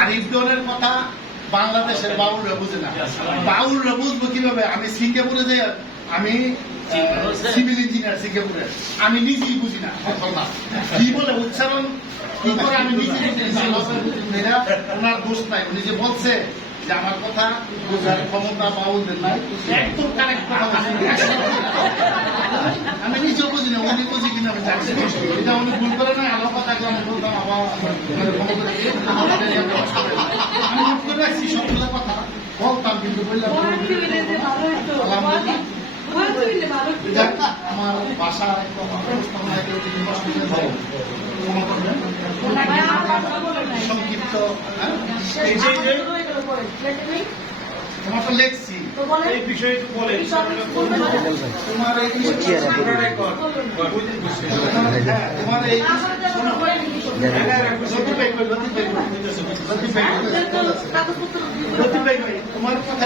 আরিফনের কথা বাংলাদেশের বাউলরা বুঝে না। বাউলরা বুঝবো কিভাবে? আমি সিঙ্গাপুরে যাই, আমি সিভিল ইঞ্জিনিয়ার সিঙ্গাপুরে, আমি নিজেই বুঝি না কথা কি বলে, উচ্চারণ কি করে আমি নিজে বুঝি। ওনার দোষ নাই, উনি যে বলছে যে আমার কথা বোঝার ক্ষমতা বাউলদের নাই, একদম কারেক্ট কথা বলছি। আমি নিজেও বুঝি না, উনি বুঝি কিনা আমি জানি। এটা উনি ভুল করে না, আমার কথা আমি বলতাম আবার আমি ভুল করে রাখছি সবগুলো কথা বলতাম, কিন্তু বললাম আমার বাসা সংক্ষিপ্ত তোমার তো লেখছি এই বিষয়ে বলে তোমার এই তোমার এই তোমার কথা